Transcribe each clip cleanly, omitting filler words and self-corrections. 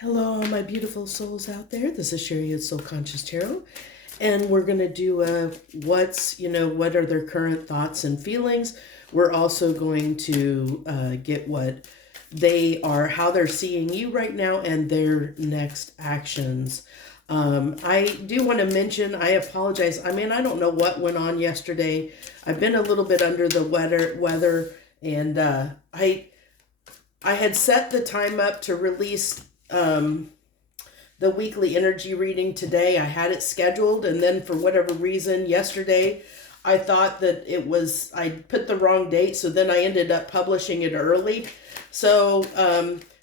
Hello, my beautiful souls out there. This is Sherry at Soul Conscious Tarot, and we're going to do what are their current thoughts and feelings. We're also going to get what they are, how they're seeing you right now, and their next actions. I do want to mention, I apologize. I mean, I don't know what went on yesterday. I've been a little bit under the weather, and I had set the time up to release the weekly energy reading today. I had it scheduled, and then for whatever reason yesterday I thought that I put the wrong date, so then I ended up publishing it early. So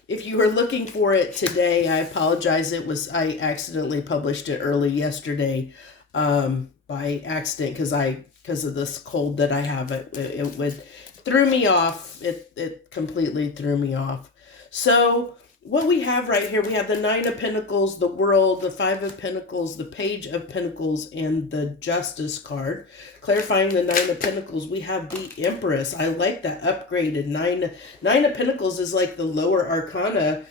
if you were looking for it today, I apologize. I accidentally published it early yesterday by accident because of this cold that I have. It threw me off. It completely threw me off. So what we have right here, we have the Nine of Pentacles, the World, the Five of Pentacles, the Page of Pentacles, and the Justice card. Clarifying the Nine of Pentacles, we have the Empress. I like that upgraded Nine of Pentacles is like the lower arcana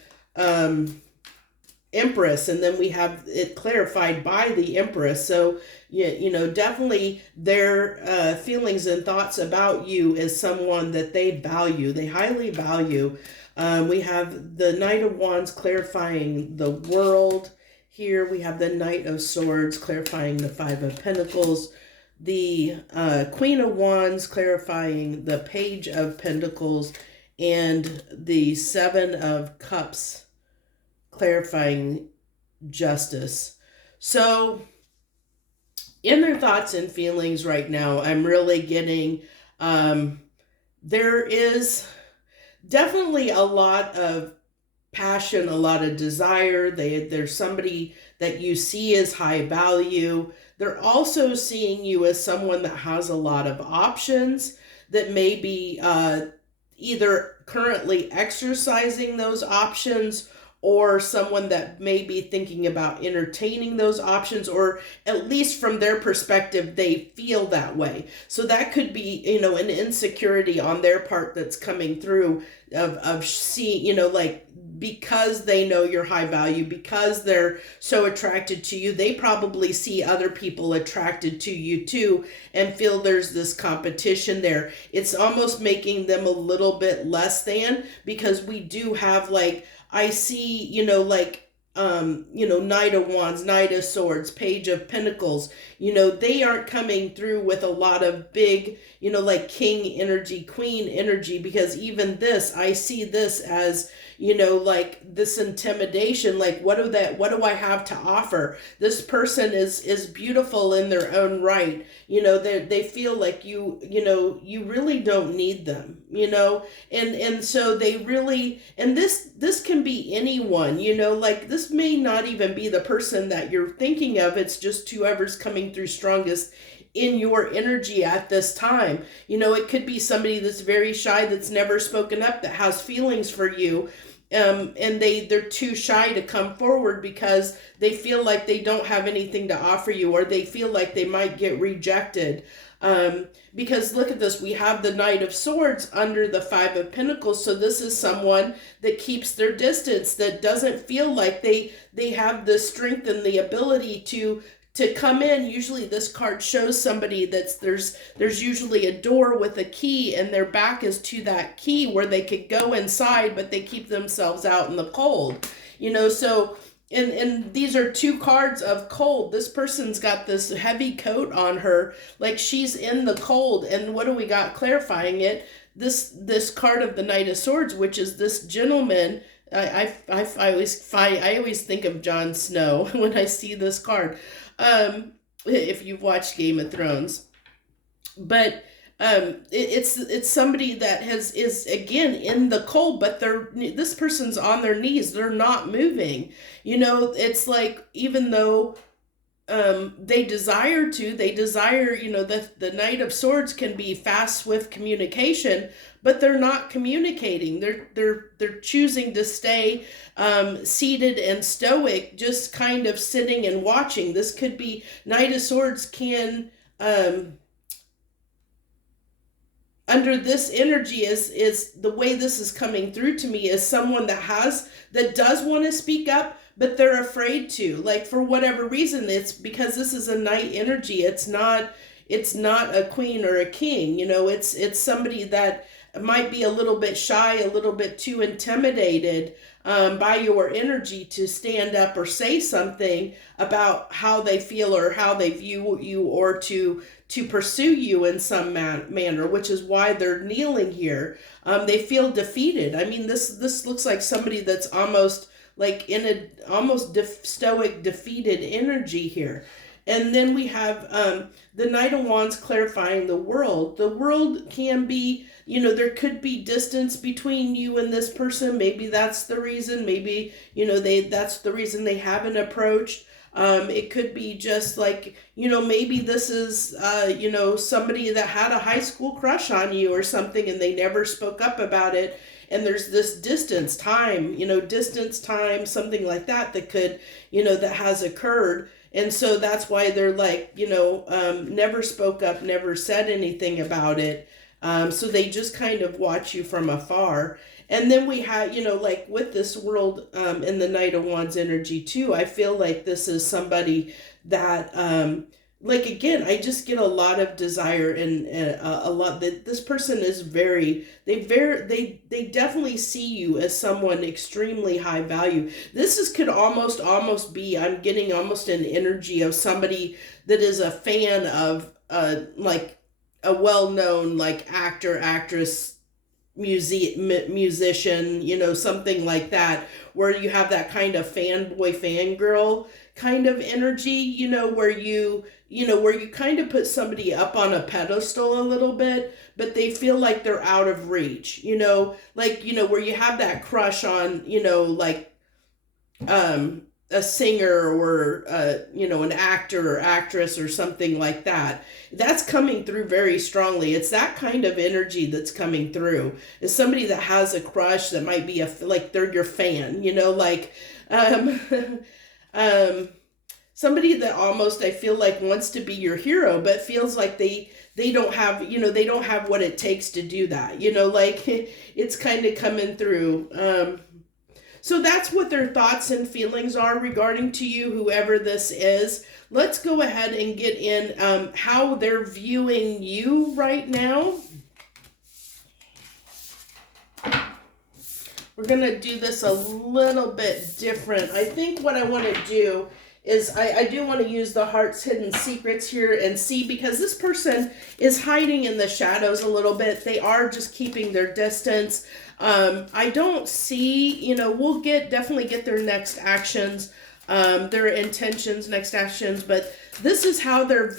Empress, and then we have it clarified by the Empress. So definitely their feelings and thoughts about you as someone that they value, they highly value. We have the Knight of Wands clarifying the World. Here we have the Knight of Swords clarifying the Five of Pentacles. The Queen of Wands clarifying the Page of Pentacles. And the Seven of Cups clarifying Justice. So in their thoughts and feelings right now, I'm really getting, there is definitely a lot of passion, a lot of desire. There's somebody that you see as high value. They're also seeing you as someone that has a lot of options, that may be either currently exercising those options, or someone that may be thinking about entertaining those options, or at least from their perspective, they feel that way. So that could be, an insecurity on their part that's coming through of seeing, like, because they know you're high value, because they're so attracted to you, they probably see other people attracted to you too and feel there's this competition there. It's almost making them a little bit less than, because we do have, like, I see, Knight of Wands, Knight of Swords, Page of Pentacles, they aren't coming through with a lot of big, like king energy, queen energy, because even this, I see this as, like this intimidation, like what do I have to offer? This person is beautiful in their own right. They feel like you really don't need them, and so they really, and this can be anyone, like this may not even be the person that you're thinking of. It's just whoever's coming through strongest in your energy at this time. It could be somebody that's very shy, that's never spoken up, that has feelings for you, and they're too shy to come forward because they feel like they don't have anything to offer you, or they feel like they might get rejected. Because look at this, we have the Knight of Swords under the Five of Pentacles. So this is someone that keeps their distance, that doesn't feel like they have the strength and the ability to come in. Usually this card shows somebody there's usually a door with a key, and their back is to that key where they could go inside, but they keep themselves out in the cold. So and these are two cards of cold. This person's got this heavy coat on her, like she's in the cold. And what do we got clarifying it? This card of the Knight of Swords, which is this gentleman. I always think of Jon Snow when I see this card. If you've watched Game of Thrones, but it's somebody that is again in the cold, but this person's on their knees, they're not moving. It's like, even though they desire, the Knight of Swords can be fast, swift communication, but they're not communicating. They're choosing to stay seated and stoic, just kind of sitting and watching. This could be, Knight of Swords can under this energy is the way this is coming through to me is someone that does want to speak up, but they're afraid to, like, for whatever reason. It's because this is a knight energy. It's not a queen or a king. It's somebody that might be a little bit shy, a little bit too intimidated by your energy to stand up or say something about how they feel or how they view you, or to pursue you in some manner, which is why they're kneeling here. They feel defeated. I mean, this looks like somebody that's almost like in a almost stoic, defeated energy here. And then we have the Knight of Wands clarifying the world. The world can be, there could be distance between you and this person. Maybe that's the reason. Maybe, that's the reason they haven't approached. It could be just like, maybe this is, somebody that had a high school crush on you or something, and they never spoke up about it. And there's this distance, time, something like that could, that has occurred. And so that's why they're like, never spoke up, never said anything about it. So they just kind of watch you from afar. And then we have, like with this world and the Knight of Wands energy too, I feel like this is somebody that, like, again, I just get a lot of desire and a lot that this person is they definitely see you as someone extremely high value. Could almost be, I'm getting almost an energy of somebody that is a fan of like a well-known like actor, actress, musician, something like that, where you have that kind of fanboy, fangirl kind of energy, where you kind of put somebody up on a pedestal a little bit, but they feel like they're out of reach, where you have that crush on, like, a singer or, an actor or actress or something like that. That's coming through very strongly. It's that kind of energy that's coming through. It's somebody that has a crush that might be like they're your fan, like, somebody that almost, I feel like, wants to be your hero, but feels like they don't have, they don't have what it takes to do that, like it's kind of coming through. So that's what their thoughts and feelings are regarding to you, whoever this is. Let's go ahead and get in how they're viewing you right now. We're going to do this a little bit different. I think what I want to do is I do want to use the Heart's Hidden Secrets here and see, because this person is hiding in the shadows a little bit. They are just keeping their distance. I don't see, we'll definitely get their next actions, their intentions, next actions, but this is how they're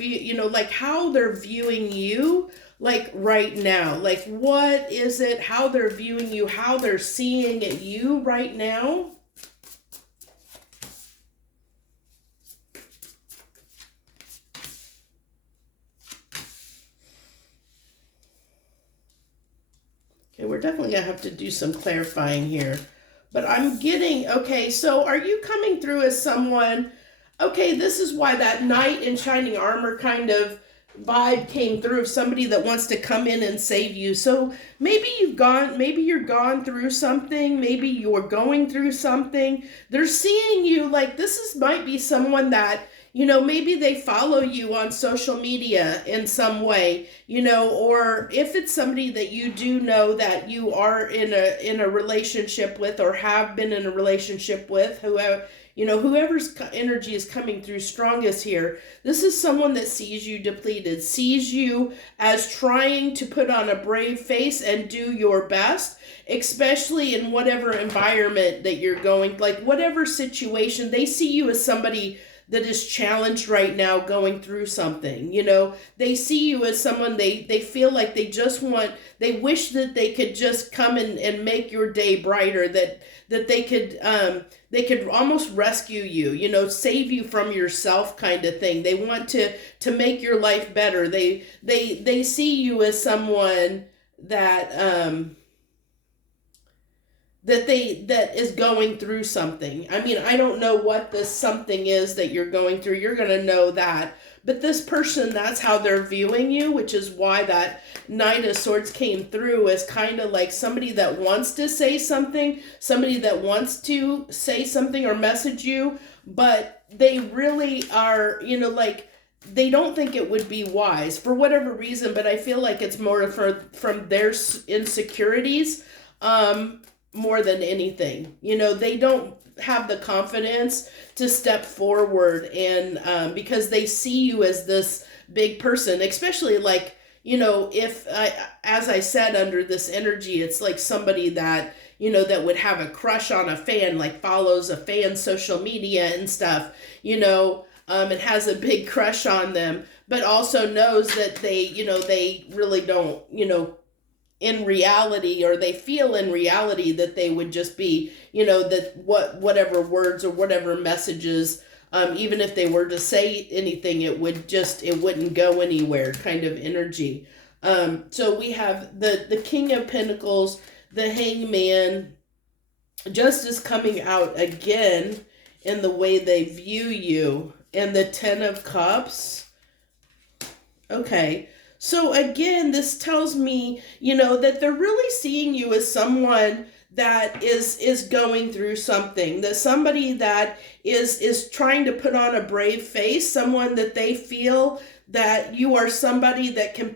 how they're viewing you, like right now. Like, what is it, how they're viewing you, how they're seeing you right now. Okay, we're definitely going to have to do some clarifying here. But I'm getting, okay, so are you coming through as someone, okay, this is why that knight in shining armor kind of vibe came through, somebody that wants to come in and save you. So maybe you're gone through something, maybe you're going through something. They're seeing you like might be someone that, maybe they follow you on social media in some way, or if it's somebody that you do know that you are in a relationship with, or have been in a relationship with, whoever's energy is coming through strongest here. This is someone that sees you depleted, sees you as trying to put on a brave face and do your best, especially in whatever environment that you're going, like whatever situation. They see you as somebody that is challenged right now, going through something. They see you as someone, they feel like they wish that they could just come and make your day brighter, that they could almost rescue you, save you from yourself, kind of thing. They want to make your life better. They see you as someone that that is going through something. I mean, I don't know what this something is that you're going through. You're going to know that. But this person, that's how they're viewing you, which is why that Knight of Swords came through as kind of like somebody that wants to say something, somebody that wants to say something or message you, but they really are, like, they don't think it would be wise for whatever reason, but I feel like it's more from their insecurities, more than anything. They don't have the confidence to step forward, and because they see you as this big person, especially like, if as I said, under this energy, it's like somebody that, that would have a crush on a fan, like follows a fan's social media and stuff, and has a big crush on them, but also knows that they really don't, in reality, or they feel in reality that they would just be, that whatever words or whatever messages, even if they were to say anything, it wouldn't go anywhere kind of energy. So we have the King of Pentacles, the Hangman, Justice coming out again in the way they view you, and the Ten of Cups. Okay. So again, this tells me, that they're really seeing you as someone that is going through something, that somebody that is trying to put on a brave face, someone that they feel that you are somebody that can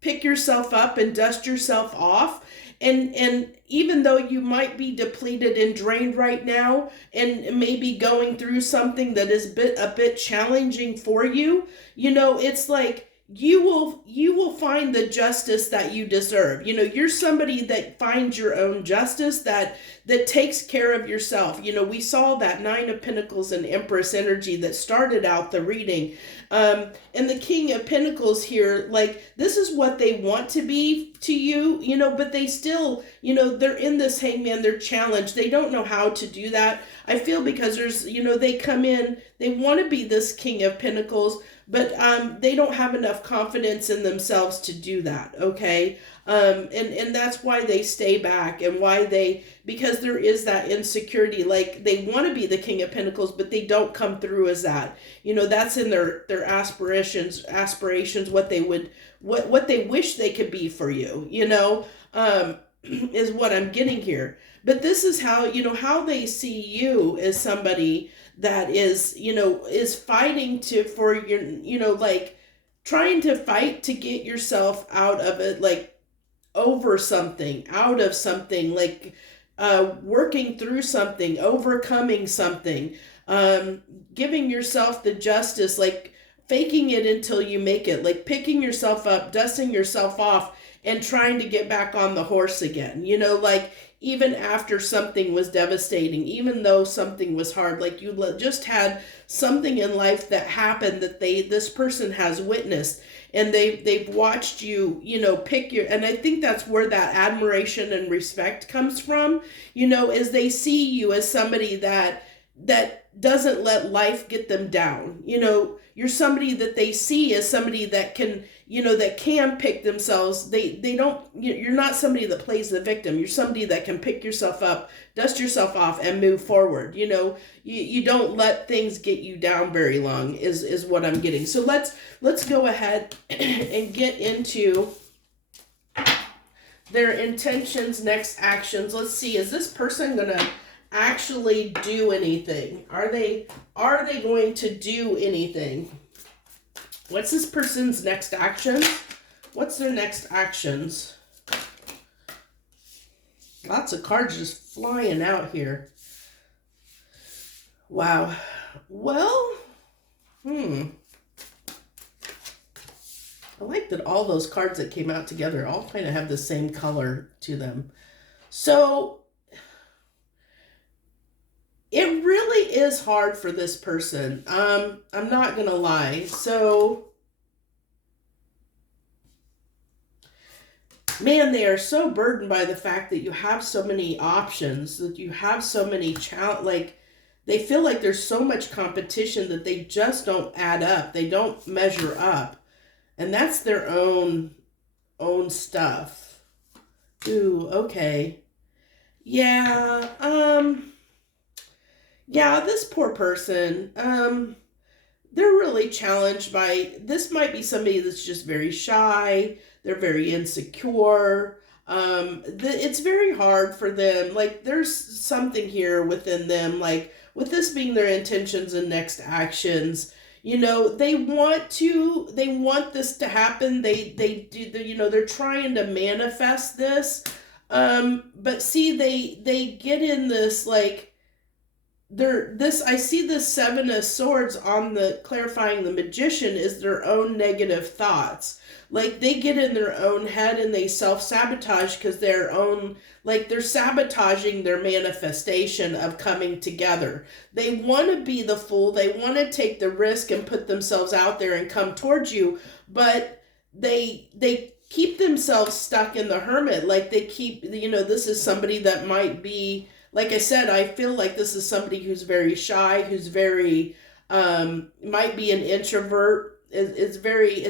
pick yourself up and dust yourself off. And even though you might be depleted and drained right now, and maybe going through something that is a bit challenging for you, it's like, you will find the justice that you deserve. You're somebody that finds your own justice, that takes care of yourself. We saw that Nine of Pentacles and Empress energy that started out the reading. And the King of Pentacles here, like, this is what they want to be to you, but they still, they're in this Hangman, they're challenged. They don't know how to do that. I feel because there's, they come in, they want to be this King of Pentacles, but they don't have enough confidence in themselves to do that, okay? And that's why they stay back, and because there is that insecurity. Like, they want to be the King of Pentacles, but they don't come through as that. That's in their aspirations, what they wish they could be for you, is what I'm getting here. But this is how, how they see you as somebody that is fighting for your, like, trying to fight to get yourself out of it, like, over something, out of something, like, working through something, overcoming something, giving yourself the justice, like, faking it until you make it, like, picking yourself up, dusting yourself off, and trying to get back on the horse again, like, even after something was devastating, even though something was hard, like, you just had something in life that happened that this person has witnessed, and they've watched you, pick and I think that's where that admiration and respect comes from, as they see you as somebody that doesn't let life get them down. You're somebody that they see as somebody that can, that can pick themselves. They don't, you're not somebody that plays the victim. You're somebody that can pick yourself up, dust yourself off, and move forward. You don't let things get you down very long is what I'm getting. So let's go ahead and get into their intentions, next actions. Let's see, is this person gonna actually do anything? Are they going to do anything? What's this person's next action? What's their next actions? Lots of cards just flying out here. Wow. Well, I like that all those cards that came out together all kind of have the same color to them. So it really is hard for this person. I'm not gonna lie. So, man, they are so burdened by the fact that you have so many options, that you have so many like, they feel like there's so much competition that they just don't add up. They don't measure up. And that's their own stuff. Ooh, okay. Yeah. Yeah, this poor person. They're really challenged by this. Might be somebody that's just very shy. They're very insecure. It's very hard for them. Like there's something here within them. Like with this being their intentions and next actions, they want this to happen. They do. They're trying to manifest this. But see, they get in this like I see this seven of swords on the clarifying the magician is their own negative thoughts. Like they get in their own head and they self-sabotage because their own, like they're sabotaging their manifestation of coming together. They want to be the fool, they want to take the risk and put themselves out there and come towards you, but they keep themselves stuck in the hermit. Like they keep, this is somebody that might be, like I said, I feel like this is somebody who's very shy, who's very, might be an introvert. It's very,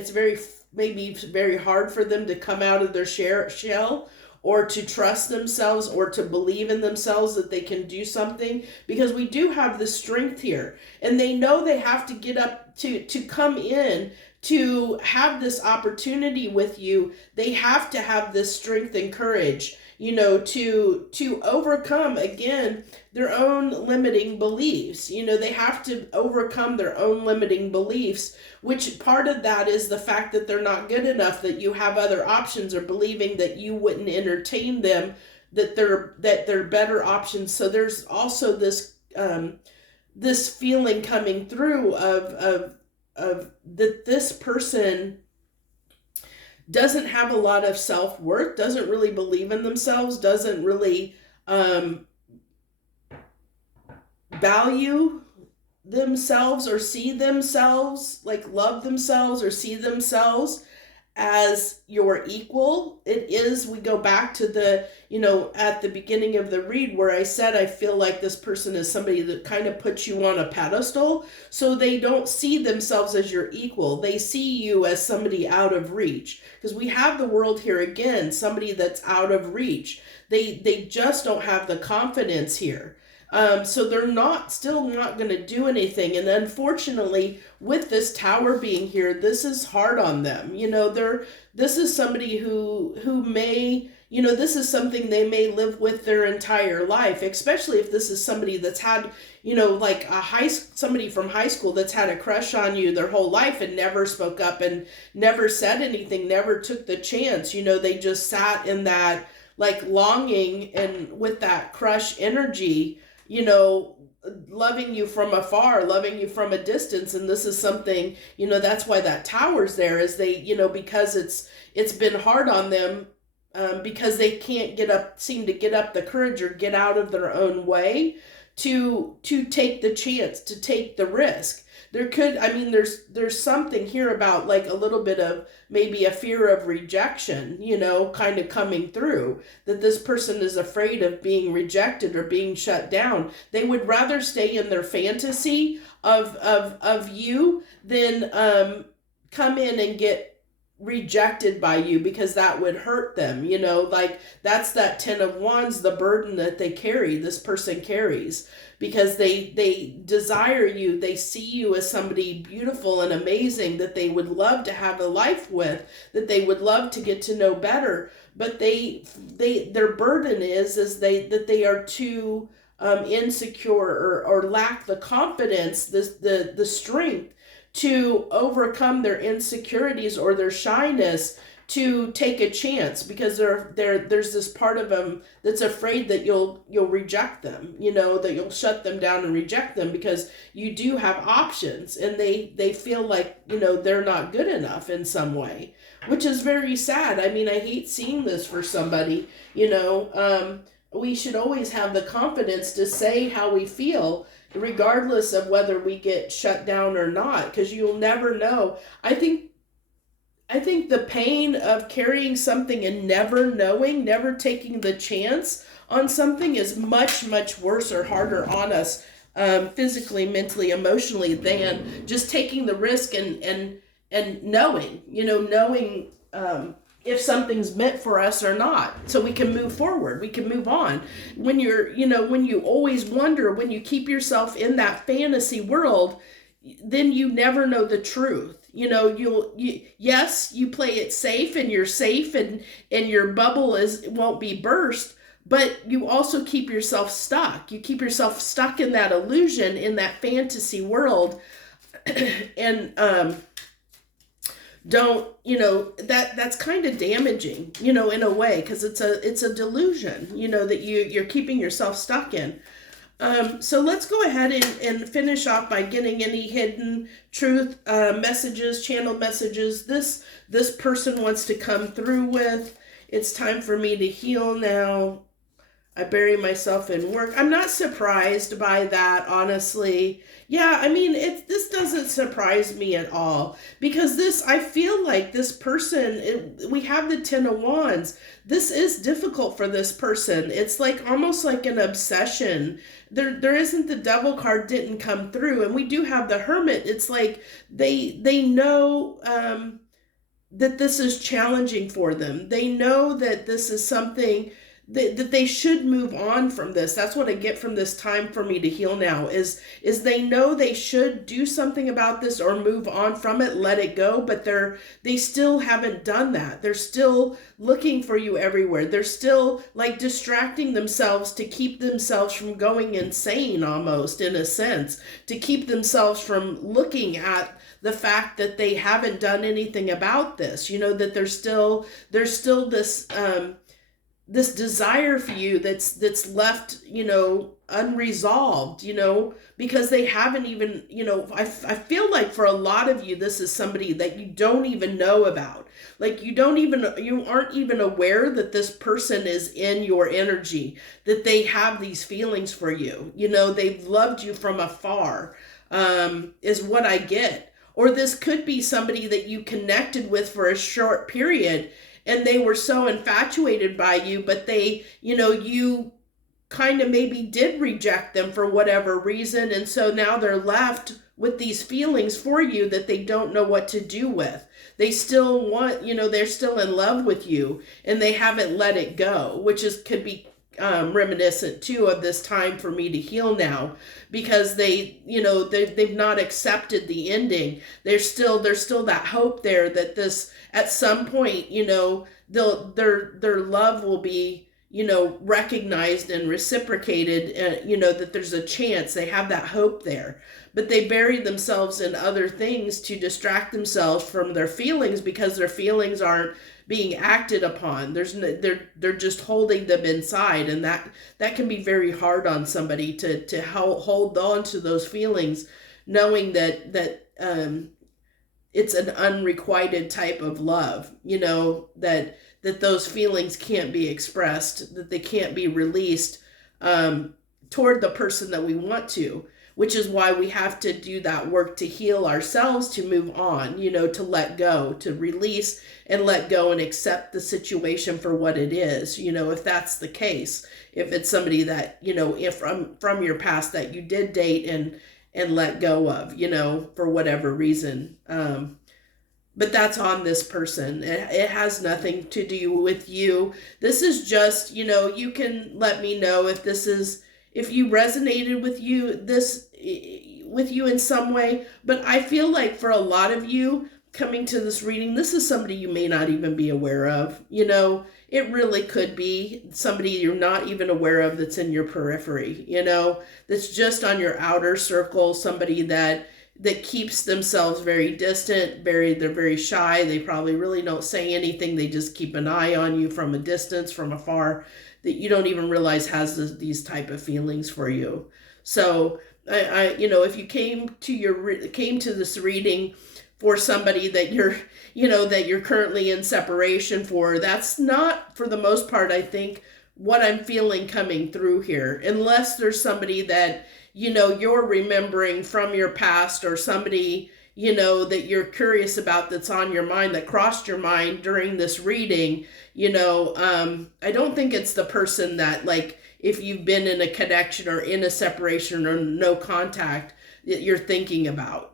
maybe very hard for them to come out of their shell or to trust themselves or to believe in themselves that they can do something, because we do have the strength here and they know they have to get up to come in to have this opportunity with you. They have to have this strength and courage, to overcome again their own limiting beliefs. They have to overcome their own limiting beliefs, which part of that is the fact that they're not good enough, that you have other options, or believing that you wouldn't entertain them, that they're better options. So there's also this feeling coming through of that this person doesn't have a lot of self-worth, doesn't really believe in themselves, doesn't really value themselves or see themselves, like love themselves or see themselves as your equal. It is, we go back to the, at the beginning of the read where I said, I feel like this person is somebody that kind of puts you on a pedestal. So they don't see themselves as your equal. They see you as somebody out of reach. Because we have the world here again, somebody that's out of reach. They just don't have the confidence here. So they're still not going to do anything. And unfortunately, with this tower being here, this is hard on them. This is somebody who may, this is something they may live with their entire life, especially if this is somebody that's had, like somebody from high school that's had a crush on you their whole life and never spoke up and never said anything, never took the chance. They just sat in that like longing and with that crush energy, loving you from afar, loving you from a distance. And this is something, that's why that tower's there, is they, because it's been hard on them, because they can't seem to get up the courage or get out of their own way to take the chance, to take the risk. There's something here about like a little bit of maybe a fear of rejection, kind of coming through, that this person is afraid of being rejected or being shut down. They would rather stay in their fantasy of you than come in and get rejected by you, because that would hurt them. Like that's that 10 of wands, the burden that this person carries, because they desire you, they see you as somebody beautiful and amazing that they would love to have a life with, that they would love to get to know better. But their burden is that they are too insecure, or lack the confidence, the strength to overcome their insecurities or their shyness to take a chance, because there's this part of them that's afraid that you'll reject them, that you'll shut them down and reject them, because you do have options, and they feel like they're not good enough in some way, which is very sad. I hate seeing this for somebody. We should always have the confidence to say how we feel, regardless of whether we get shut down or not, because you'll never know. I think the pain of carrying something and never knowing, never taking the chance on something is much, much worse or harder on us, physically, mentally, emotionally, than just taking the risk and knowing, if something's meant for us or not, so we can move forward, we can move on. When when you always wonder, when you keep yourself in that fantasy world, then you never know the truth. Yes, you play it safe, and you're safe, and your bubble won't be burst, but you also keep yourself stuck. You keep yourself stuck in that illusion, in that fantasy world. And don't that's kind of damaging, in a way, because it's a delusion, that you're keeping yourself stuck in. So let's go ahead and finish off by getting any hidden truth messages, channel messages this person wants to come through with. It's time for me to heal now. I bury myself in work. I'm not surprised by that, honestly. Yeah, I mean, this doesn't surprise me at all, because I feel like this person, we have the Ten of Wands. This is difficult for this person. It's like almost like an obsession. There isn't, the Devil card didn't come through, and we do have the Hermit. It's like they know that this is challenging for them. They know that this is something that they should move on from this. That's what I get from this time for me to heal now, is they know they should do something about this or move on from it, let it go, but they still haven't done that. They're still looking for you everywhere. They're still like distracting themselves to keep themselves from going insane, almost, in a sense, to keep themselves from looking at the fact that they haven't done anything about this, that there's still this desire for you that's left, unresolved, because they haven't even, I feel like for a lot of you, this is somebody that you don't even know about. Like you aren't even aware that this person is in your energy, that they have these feelings for you. They've loved you from afar, is what I get. Or this could be somebody that you connected with for a short period, and they were so infatuated by you, but you kind of maybe did reject them for whatever reason. And so now they're left with these feelings for you that they don't know what to do with. They still want, they're still in love with you, and they haven't let it go, which could be reminiscent too of this time for me to heal now, because they've not accepted the ending. There's still that hope there that this, at some point, their love will be, recognized and reciprocated, that there's a chance. They have that hope there, but they bury themselves in other things to distract themselves from their feelings, because their feelings aren't being acted upon. They're just holding them inside, and that can be very hard on somebody to hold on to those feelings, knowing that it's an unrequited type of love, that those feelings can't be expressed, that they can't be released toward the person that we want to, which is why we have to do that work to heal ourselves, to move on, to let go, to release and let go and accept the situation for what it is, if that's the case. If it's somebody that, if from your past that you did date and let go of, for whatever reason. But that's on this person. It has nothing to do with you. This is just, you can let me know if you resonated with you in some way. But I feel like for a lot of you coming to this reading, this is somebody you may not even be aware of. It really could be somebody you're not even aware of, that's in your periphery, that's just on your outer circle, somebody that keeps themselves very distant, they're very shy. They probably really don't say anything. They just keep an eye on you from a distance, from afar, that you don't even realize has these type of feelings for you. So if you came to this reading for somebody that you're currently in separation for, that's not, for the most part, I think, what I'm feeling coming through here, unless there's somebody that you're remembering from your past, or somebody that you're curious about, that's on your mind, that crossed your mind during this reading. I don't think it's the person that, like, if you've been in a connection or in a separation or no contact, that you're thinking about.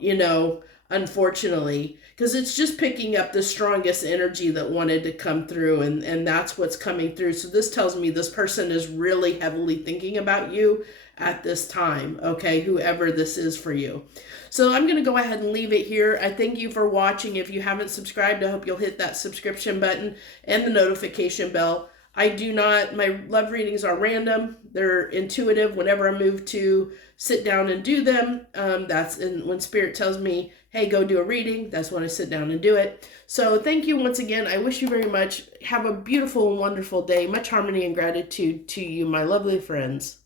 unfortunately, because it's just picking up the strongest energy that wanted to come through, and that's what's coming through. So this tells me this person is really heavily thinking about you at this time, okay, whoever this is for you. So I'm going to go ahead and leave it here. I thank you for watching. If you haven't subscribed, I hope you'll hit that subscription button and the notification bell. I do not, my love readings are random. They're intuitive. Whenever I move to sit down and do them, when Spirit tells me, hey, go do a reading, that's when I sit down and do it. So thank you once again. I wish you very much. Have a beautiful and wonderful day. Much harmony and gratitude to you, my lovely friends.